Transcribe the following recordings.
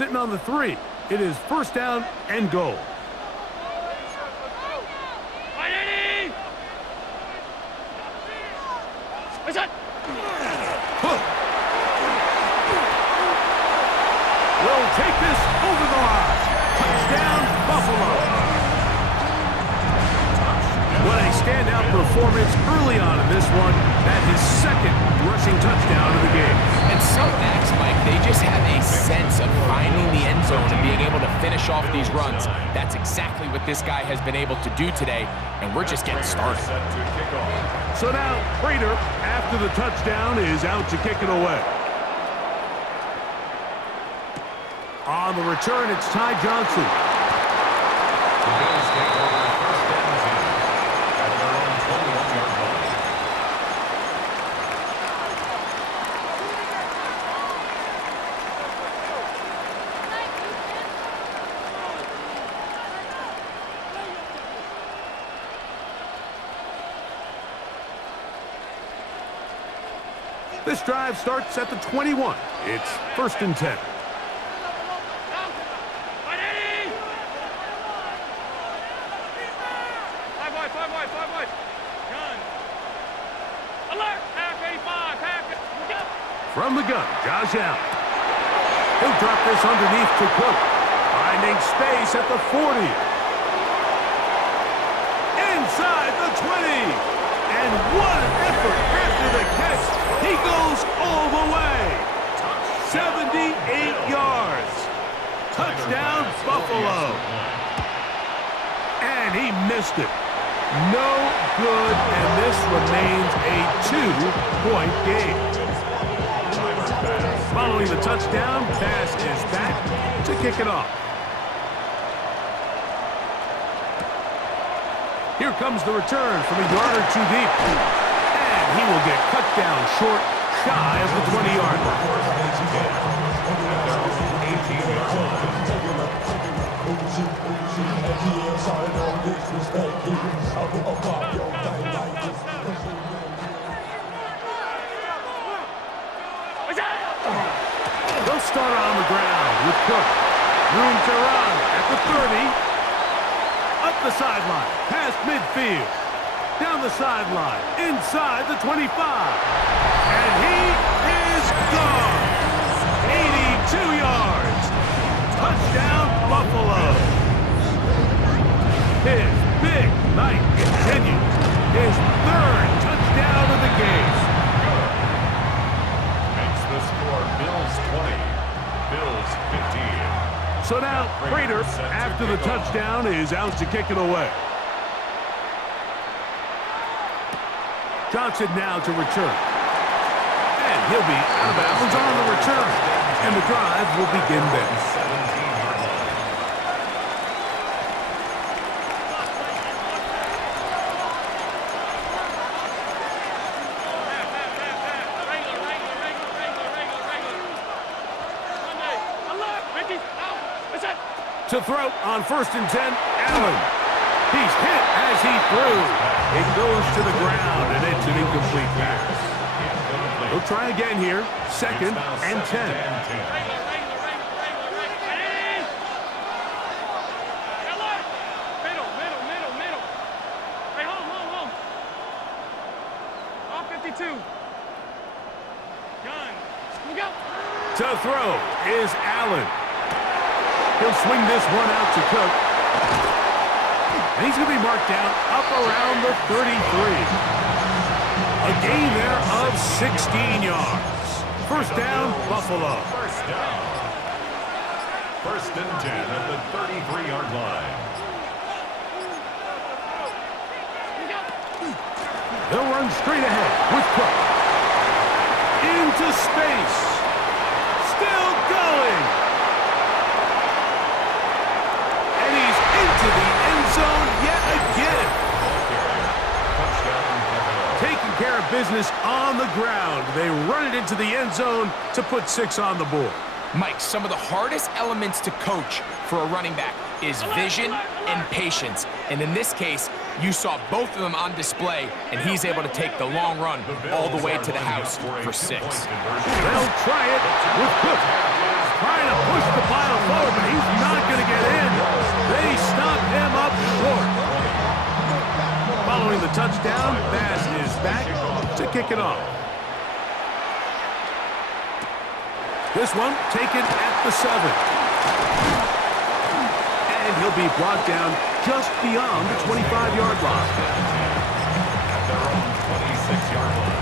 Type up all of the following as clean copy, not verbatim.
sitting on the 3. It is first down and goal. Will take this over the line. Touchdown, Buffalo. What a standout performance early on in this one. That his second rushing touchdown of the game. And some backs, Mike, they just have a sense of finding the end zone and being able to finish off these runs. That's exactly what this guy has been able to do today, and we're just getting started. So now, Prater, after the touchdown, is out to kick it away. On the return, it's Ty Johnson. The Bills take over first down at their own 21-yard line. This drive starts at the 21. It's first and 10. From the gun, Josh Allen. He'll drop this underneath to Cook. Finding space at the 40. Inside the 20. And what an effort after the catch. He goes all the way. 78 yards. Touchdown, Buffalo. And he missed it. No good, and this remains a 2-point game. Following the touchdown, pass is back to kick it off. Here comes the return from a yard or two deep. And he will get cut down short, shy of the 20-yard line. They'll start on the ground with Cook. Room to run at the 30. Up the sideline, past midfield. Down the sideline, inside the 25. And he is gone. 82 yards. Touchdown, Buffalo. His big night continues. His third touchdown of the game. Makes the score Bills 20, Bills 15. So now, Prater, after the touchdown, is out to kick it away. Johnson now to return. And he'll be out of bounds on the return. And the drive will begin there. To throw on first and 10, Allen. He's hit as he threw. It goes to the ground, and it's an incomplete pass. He'll try again here. Second and 10. To throw is Allen. He'll swing this one out to Cook. And he's going to be marked down up around the 33. A gain there of 16 yards. First down, Buffalo. First down. First and 10 at the 33-yard line. They'll run straight ahead with Cook. Into space. Still going. To the end zone yet again. Taking care of business on the ground. They run it into the end zone to put 6 on the board. Mike, some of the hardest elements to coach for a running back is vision and patience. And in this case, you saw both of them on display, and he's able to take the long run all the way to the house for 6. They'll try it with Cook. Trying to push the pile kick it off. This one taken at the 7. And he'll be brought down just beyond the 25-yard line. At their own 26-yard line.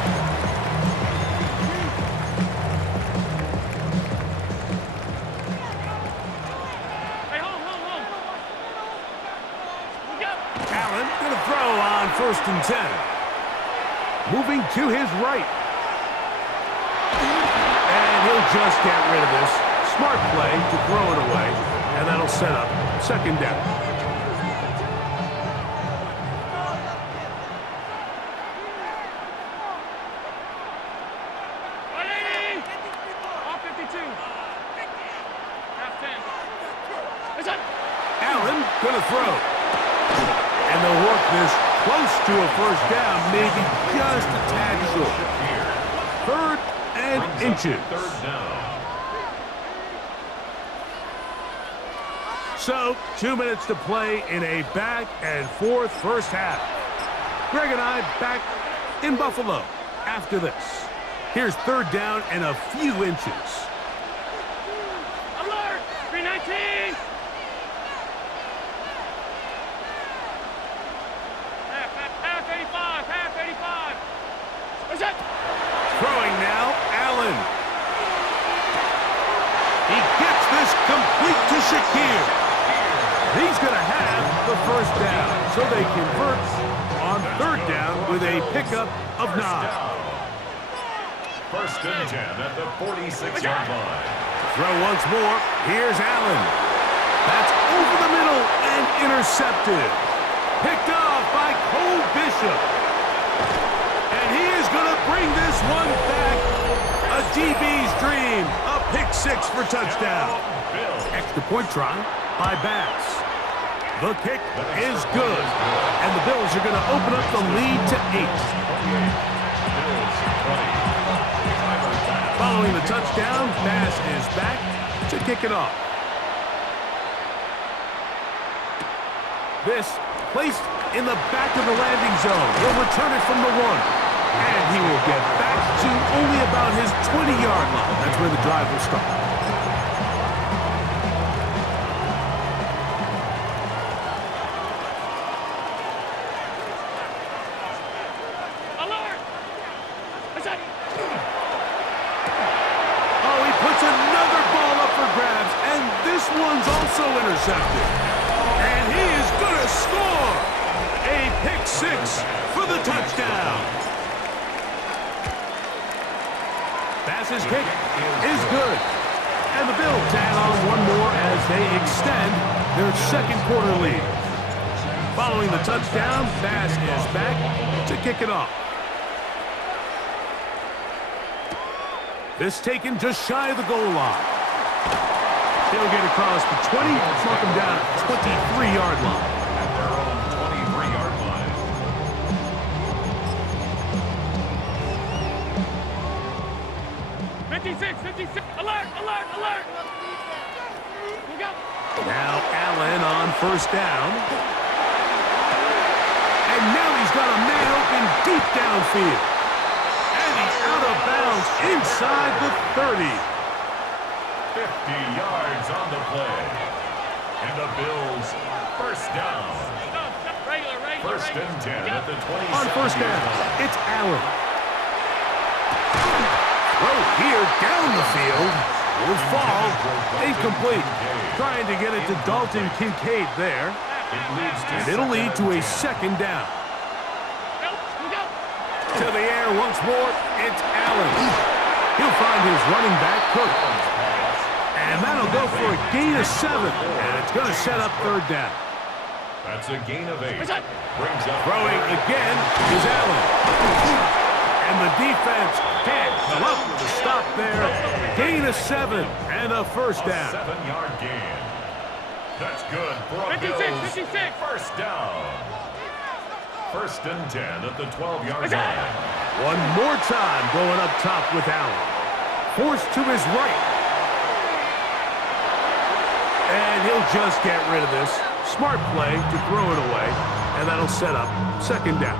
Allen going to throw on 1st and 10. Moving to his right. And he'll just get rid of this. Smart play to throw it away. And that'll set up 2nd down. Allen going to throw. And they'll work this close to a 1st down, maybe just a tad short. 3rd and inches. 3rd down. So, 2 minutes to play in a back-and-forth first half. Greg and I back in Buffalo after this. Here's 3rd down and a few inches. Alert! 319! Half 85, half 85. What's that? Throwing now, Allen. He gets this complete to Shakir. He's going to have the 1st down, so they convert on 3rd down with a pickup of 9. 1st and 10 at the 46-yard line. Throw once more. Here's Allen. That's over the middle and intercepted. Picked off by Cole Bishop. And he is going to bring this one back. A DB's dream. A pick 6 for touchdown. Extra point try by Bass. The kick is good. And the Bills are going to open up the lead to 8. Following the touchdown, Bass is back to kick it off. This placed in the back of the landing zone. He'll return it from the 1. And he will get back to only about his 20-yard line. That's where the drive will start. One's also intercepted. And he is going to score. A pick 6 for the touchdown. Bass's kick is good. And the Bills add on one more as they extend their 2nd quarter lead. Following the touchdown, Bass is back to kick it off. This taken just shy of the goal line. He'll get across the 20, mark him down at the 23-yard line. At their own 23-yard line. 56, alert, alert, alert! Look out! Now Allen on 1st down. And now he's got a man open deep downfield. And he's out of bounds inside the 30. 50 yards on the play. And the Bills 1st down. Regular. 1st and 10 at the 20. On 1st down, it's Allen. Throw here down the field. Will fall. Incomplete. Trying to get it to Dalton Kincaid there. And it'll lead to a 2nd down. To the air once more, it's Allen. He'll find his running back, Cook. And that'll go for a gain of 7. And it's going to set up 3rd down. That's a gain of 8. Brings up Throwing again is Allen. And the defense can't come up with a stop there. Gain of 7 and a 1st down. 7-yard gain. That's good for a 56. 1st down. 1st and 10 at the 12-yard line. One more time going up top with Allen. Forced to his right. And he'll just get rid of this. Smart play to throw it away. And that'll set up 2nd down.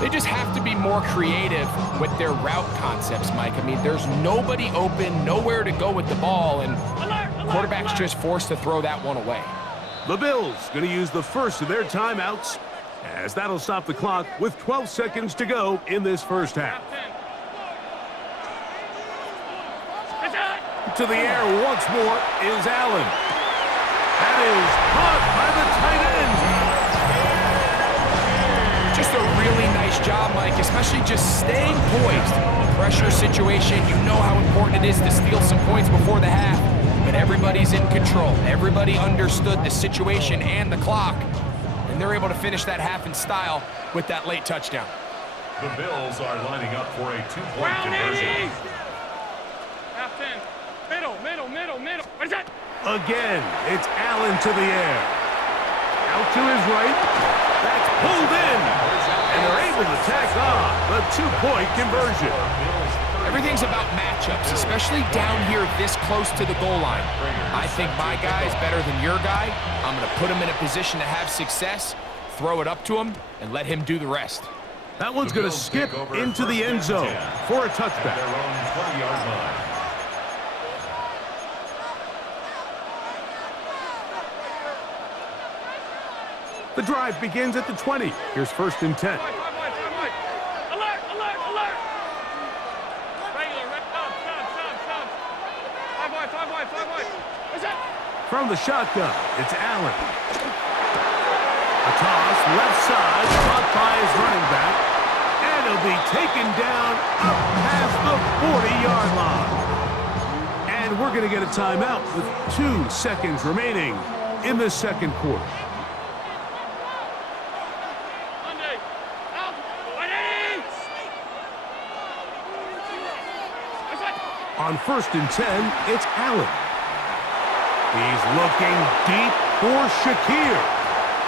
They just have to be more creative with their route concepts, Mike. I mean, there's nobody open, nowhere to go with the ball, and quarterback's just forced to throw that one away. The Bills going to use the first of their timeouts, as that'll stop the clock with 12 seconds to go in this first half. To the air once more is Allen. That is caught by the tight end. Just a really nice job, Mike, especially just staying poised. Pressure situation, you know how important it is to steal some points before the half, but everybody's in control. Everybody understood the situation and the clock, and they're able to finish that half in style with that late touchdown. The Bills are lining up for a two-point conversion. Half 10. Middle. What is that? Again, it's Allen to the air. Out to his right. That's pulled in. And they're able to tack on the two-point conversion. Everything's about matchups, especially down here this close to the goal line. I think my guy is better than your guy. I'm going to put him in a position to have success, throw it up to him, and let him do the rest. That one's going to skip into the end zone for a touchback. Their own 20-yard line. The drive begins at the 20. Here's 1st and 10. Alert. Regular. Stop. 5 wide. What's that? From the shotgun, it's Allen. A toss left side, caught by his running back. And he'll be taken down up past the 40-yard line. And we're going to get a timeout with 2 seconds remaining in the second quarter. On 1st and 10, it's Allen. He's looking deep for Shakir.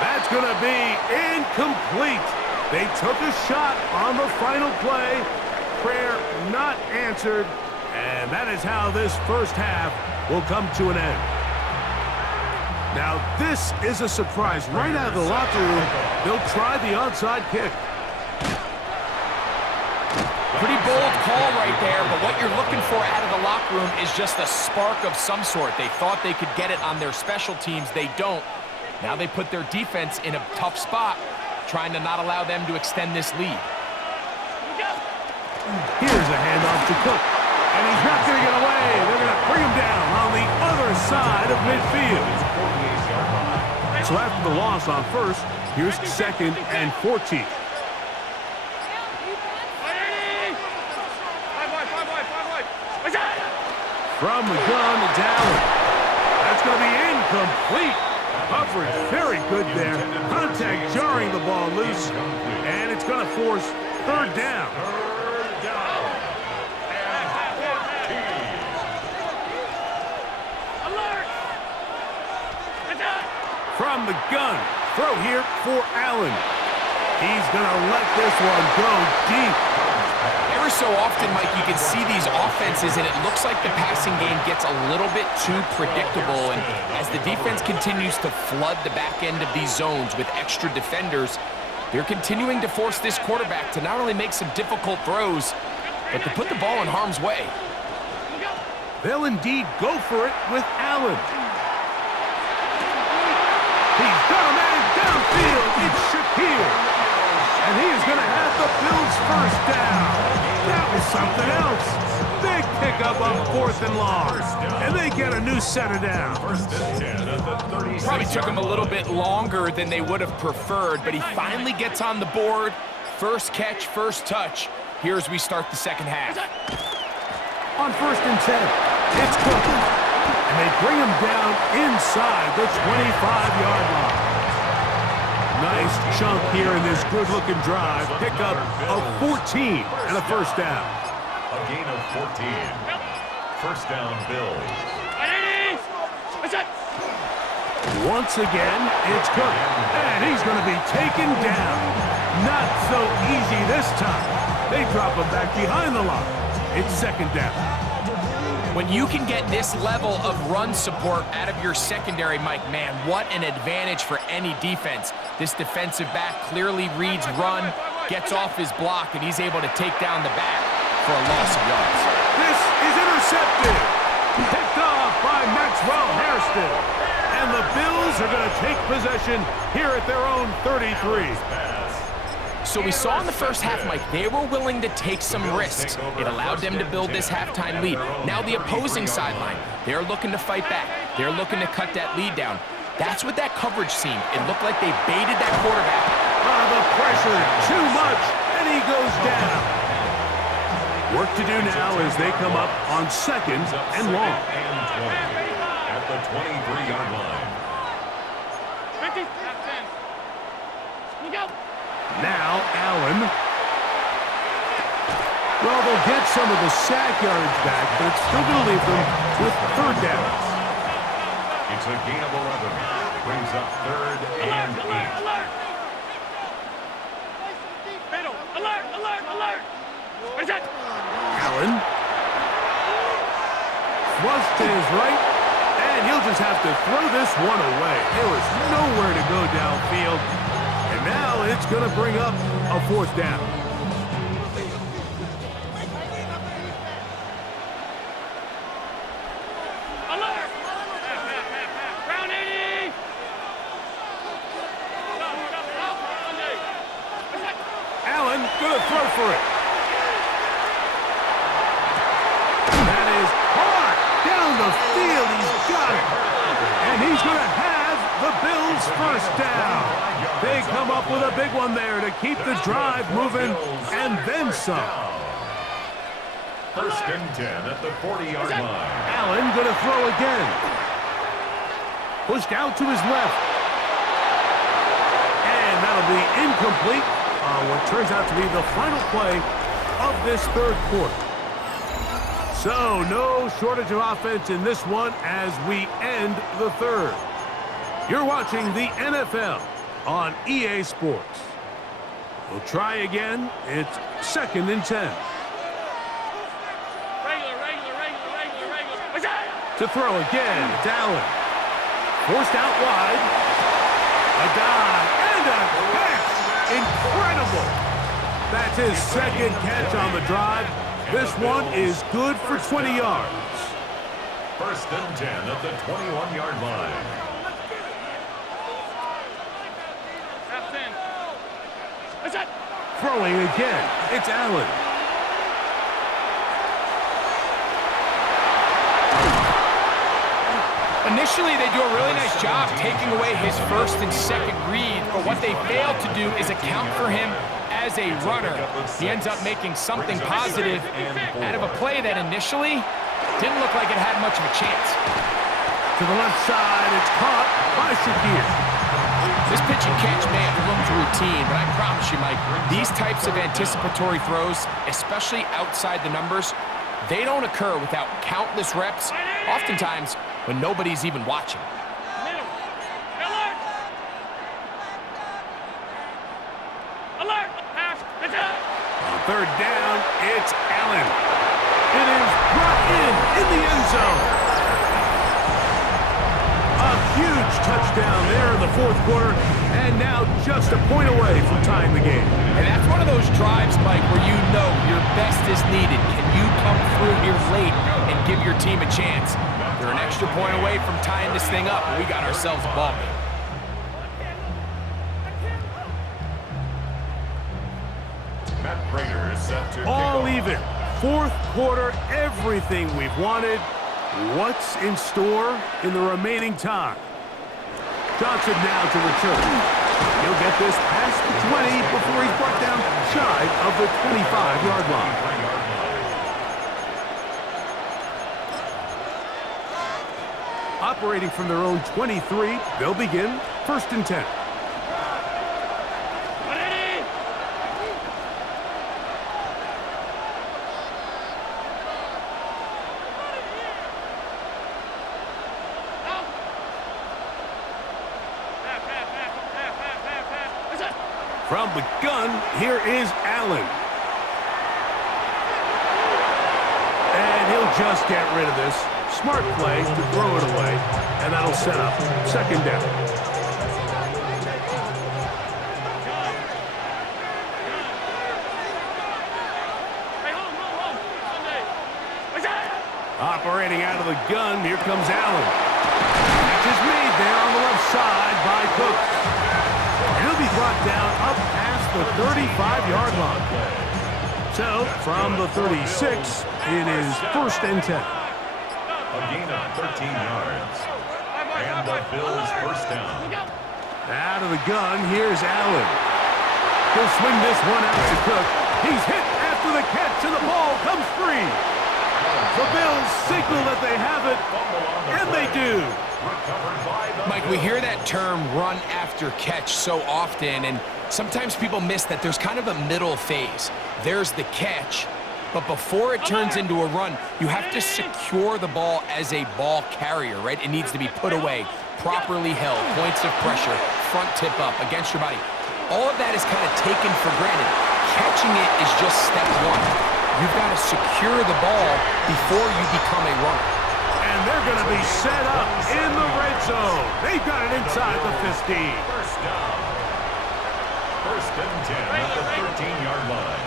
That's going to be incomplete. They took a shot on the final play. Prayer not answered. And that is how this first half will come to an end. Now, this is a surprise. Right out of the locker room, they'll try the onside kick. Pretty bold call right there, but what you're looking for out of the locker room is just a spark of some sort. They thought they could get it on their special teams. They don't. Now they put their defense in a tough spot, trying to not allow them to extend this lead. Here's a handoff to Cook, and he's not going to get away. They're going to bring him down on the other side of midfield. So after the loss on 1st, here's 2nd and 14. From the gun, it's Allen. That's going to be incomplete. Coverage very good there. Contact jarring the ball loose. And it's going to force 3rd down. From the gun, throw here for Allen. He's going to let this one go deep. Every so often, Mike, you can see these offenses, and it looks like the passing game gets a little bit too predictable. And as the defense continues to flood the back end of these zones with extra defenders, they're continuing to force this quarterback to not only make some difficult throws, but to put the ball in harm's way. They'll indeed go for it with Allen. He's got a man downfield. It's Shakir. And he is going to have the Bills' first down. That was something else. Big pickup on 4th and long. And they get a new set of downs. Probably took him a little bit longer than they would have preferred, but he finally gets on the board. First catch, first touch. Here as we start the second half. On 1st and 10, it's Cook. And they bring him down inside the 25-yard line. Nice chunk here in this good-looking drive. Pickup of 14 and a first down. A gain of 14. First down, Bills. Once again, it's Cook. And he's going to be taken down. Not so easy this time. They drop him back behind the line. It's 2nd down. When you can get this level of run support out of your secondary, Mike, man, what an advantage for any defense. This defensive back clearly reads run, gets off his block, and he's able to take down the back for a loss of yards. This is intercepted. Picked off by Maxwell Hairston. And the Bills are going to take possession here at their own 33. So we saw in the first half, Mike, they were willing to take some risks. It allowed them to build this halftime lead. Now the opposing sideline, they're looking to fight back. They're looking to cut that lead down. That's what that coverage seemed. It looked like they baited that quarterback. The pressure, too much, and he goes down. Work to do now as they come up on second and long. At the 23-yard line. 50, half 10. You go. Now Allen. Well, they'll get some of the sack yards back, but it's still going to leave them with third down. It's a gain of 11. Brings up third and 8. Alert! Middle, alert, alert, alert! What is that? Allen. Flush to his right, and he'll just have to throw this one away. There was nowhere to go downfield, and now it's going to bring up a fourth down. Alert! Round 80! Allen going to throw for it. That is hard down the field. He's got it. And he's going to have the Bills first down. They come up with a big one there to keep the drive moving and then some. First and 10 at the 40-yard line. Allen going to throw again. Pushed out to his left. And that'll be incomplete on what turns out to be the final play of this third quarter. So, no shortage of offense in this one as we end the third. You're watching the NFL on EA Sports. We'll try again. It's second and 10. Regular. What's that? To throw again, it's Allen. Forced out wide. A dive and a catch. Incredible. That's his second catch on the drive. This one is good for 20 yards. First and 10 at the 21-yard line. Half 10. What's that? Throwing again, it's Allen. Initially, they do a really nice job taking away his first and second read, but what they fail to do is account for him as a runner. He ends up making something positive out of a play that initially didn't look like it had much of a chance. To the left side, it's caught by Shakir. This pitch and catch may have looked routine, but I promise you, Mike, these types of anticipatory throws, especially outside the numbers, they don't occur without countless reps, oftentimes when nobody's even watching. Middle. Alert! Alert! Half. It's out! On third down, it's Allen. It is brought in the end zone. A huge touchdown there in the fourth quarter, and now just a point away from tying the game. And that's one of those drives, Mike, where you know your best is needed. Can you come through here late and give your team a chance? They're an extra point away from tying this thing up, and we got ourselves a ball game. Matt Prater is set to All kick off. even. Fourth quarter, everything we've wanted. What's in store in the remaining time? Johnson now to return. He'll get this past the 20 before he's brought down shy of the 25-yard line. Operating from their own 23, they'll begin first and 10. 180! Out! Half. What's that? From the gun, here is Allen. And he'll just get rid of this. Smart play to throw it away, and that'll set up second down. Fighting out of the gun, here comes Allen. Catch is made there on the left side by Cooks. And he'll be brought down up past the 35-yard line. So, from the 36, it is 1st and 10. A gain of 13 yards. And the Bills first down. Out of the gun, here's Allen. He'll swing this one out to Cook. He's hit after the catch, and the ball comes free. The Bills signal that they have it, and they do. Mike, we hear that term run after catch so often, and sometimes people miss that there's kind of a middle phase. There's the catch, but before it turns into a run, you have to secure the ball as a ball carrier, right? It needs to be put away, properly held, points of pressure, front tip up against your body. All of that is kind of taken for granted. Catching it is just step one. You've got to secure the ball before you become a runner. And they're going to be set up in the red zone. They've got it inside the 15. First down. 1st and 10 at the 13-yard line.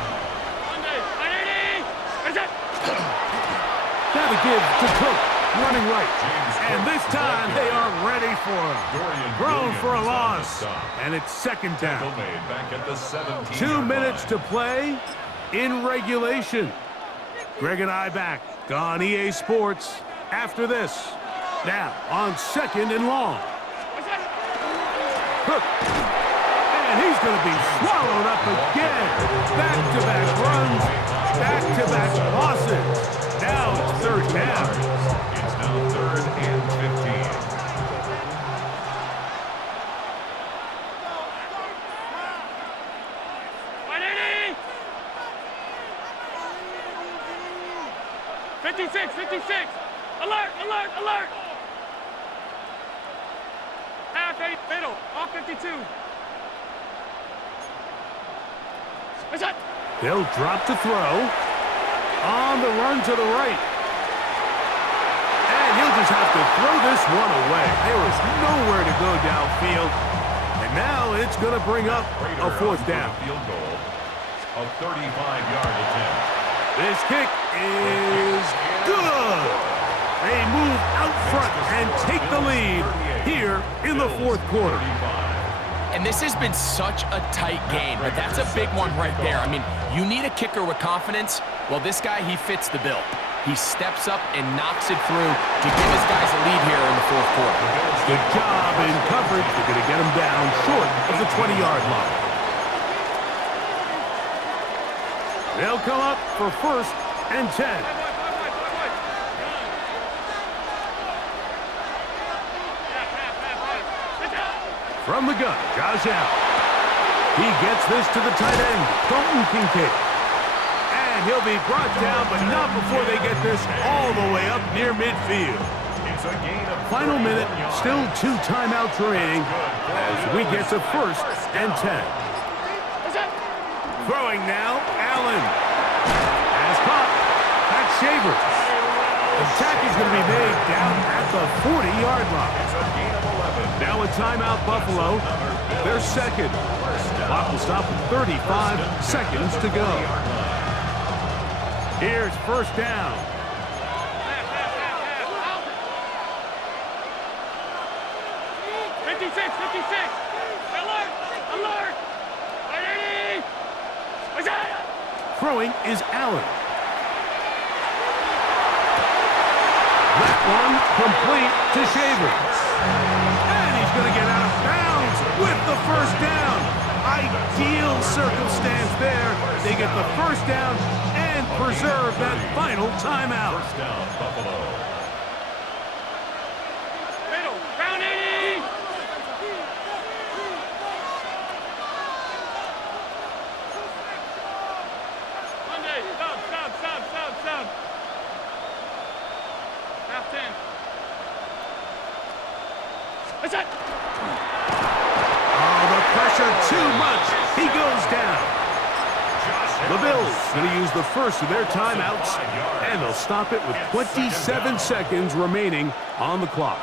Now the give to Cook, running right. And this time they are ready for him. Thrown for a loss. And it's 2nd down. Back at the 17. 2 minutes to play in regulation. Greg and I back on EA Sports after this. Now on 2nd and long. Cook. And he's going to be swallowed up again. Back-to-back runs, back-to-back losses. Now it's 3rd down. It's now 3rd and 15. Alert, alert, alert! Half 8, middle, all 52. What's that? They'll drop to throw. On the run to the right. And he'll just have to throw this one away. There was nowhere to go downfield. And now it's going to bring up a 4th down. Field goal. A 35-yard attempt. This kick is good. They move out front and take the lead here in the 4th quarter. And this has been such a tight game, but that's a big one right there. I mean, you need a kicker with confidence. Well, this guy, he fits the bill. He steps up and knocks it through to give his guys a lead here in the 4th quarter. Good job in coverage. They're going to get him down short of the 20-yard line. They'll come up for 1st and 10. From the gun, Josh Allen. He gets this to the tight end, Dalton Kincaid. And he'll be brought down, but not before they get this all the way up near midfield. Final minute, still 2 timeouts remaining as we get to 1st and 10. Throwing now, Allen. Has caught. That's Shavers. The attack is going to be made down at the 40-yard line. Now a timeout, Buffalo. They're 2nd. Clock will stop with 35 seconds to go. Here's 1st down. Throwing is Allen. That one complete to Shavers. And he's going to get out of bounds with the 1st down. Ideal circumstance there. They get the 1st down and preserve that final timeout. 1st down, Buffalo. Middle, round 80! Monday, stop. Half 10. What's that? Oh, the pressure too much. He goes down. The Bills going to use the first of their timeouts, and they'll stop it with 27 seconds remaining on the clock.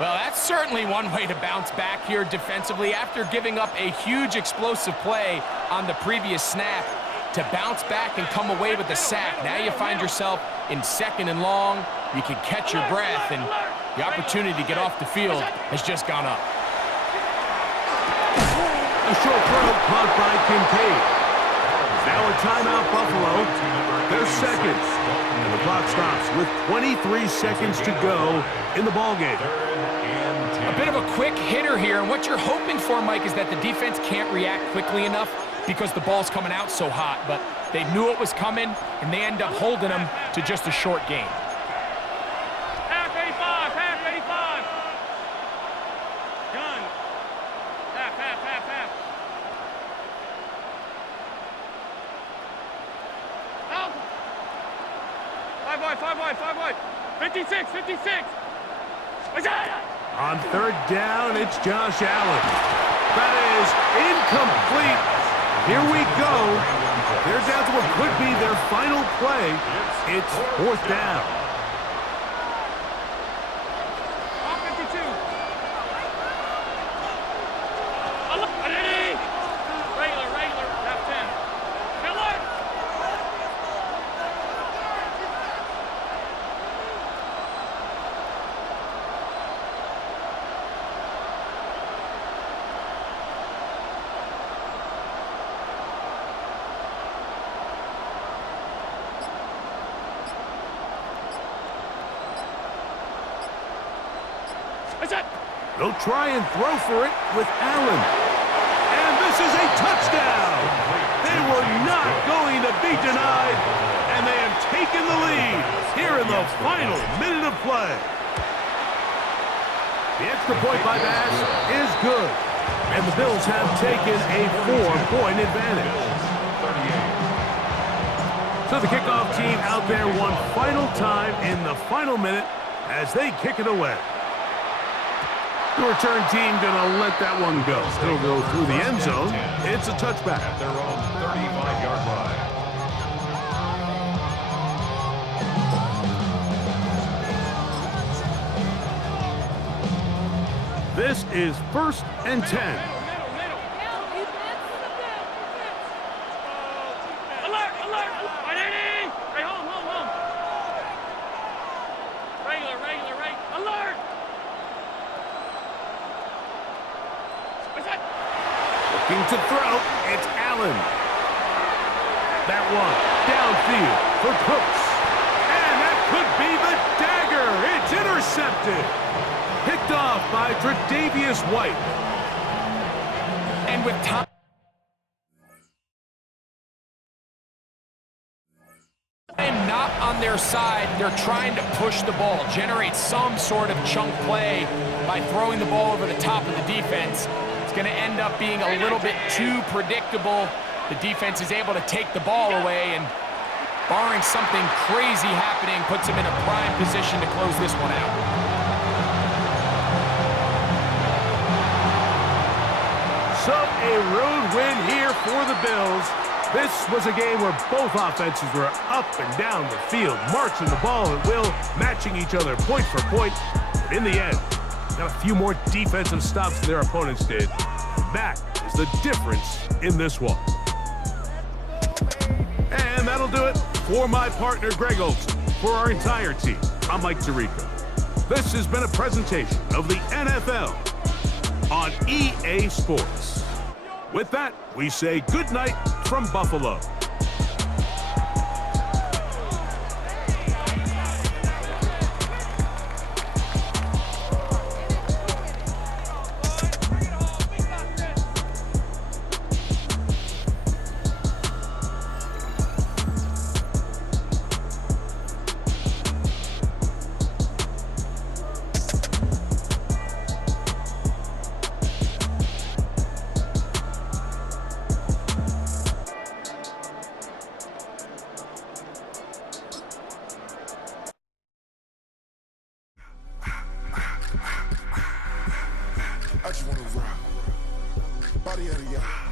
Well, that's certainly one way to bounce back here defensively after giving up a huge explosive play on the previous snap. to bounce back and come away with the sack. Now you find yourself in 2nd and long. You can catch your breath, and the opportunity to get off the field has just gone up. A short throw caught by Kincaid. Now a timeout, Buffalo. They're seconds. And the clock stops with 23 seconds to go in the ballgame. A bit of a quick hitter here, and what you're hoping for, Mike, is that the defense can't react quickly enough because the ball's coming out so hot. But they knew it was coming, and they end up holding them to just a short game. Half 85, half 85. Gun. Half. Out. 5 wide. 56. What's that? On 3rd down, it's Josh Allen. That is incomplete. Here we go. They're down to what could be their final play. It's 4th down. 52. Regular. Half 10. Killer. They'll try and throw for it with Allen. And this is a touchdown. They were not going to be denied, and they have taken the lead here in the final minute of play. The extra point by Bass is good, and the Bills have taken a 4-point advantage. So the kickoff team out there one final time in the final minute as they kick it away. The return team gonna let that one go. It'll go through the end zone. It's a touchback. At their own 35-yard line. This is 1st and 10. Middle. Alert. Hey, home. Regular. Alert. Looking to throw, it's Allen. That one downfield for Cooks. And that could be the dagger. It's intercepted. Picked off by Tre'Davious White. And with time not on their side, they're trying to push the ball, generate some sort of chunk play by throwing the ball over the top of the defense. It's going to end up being a little bit too predictable. The defense is able to take the ball away, and barring something crazy happening, puts them in a prime position to close this one out. So a road win here for the Bills. This was a game where both offenses were up and down the field, marching the ball at will, matching each other point for point. But in the end, got a few more defensive stops than their opponents did. That is the difference in this one. And that'll do it for my partner, Greg Olson. For our entire team, I'm Mike Tirico. This has been a presentation of the NFL on EA Sports. With that, we say good night from Buffalo. I just wanna rock. Body out of y'all.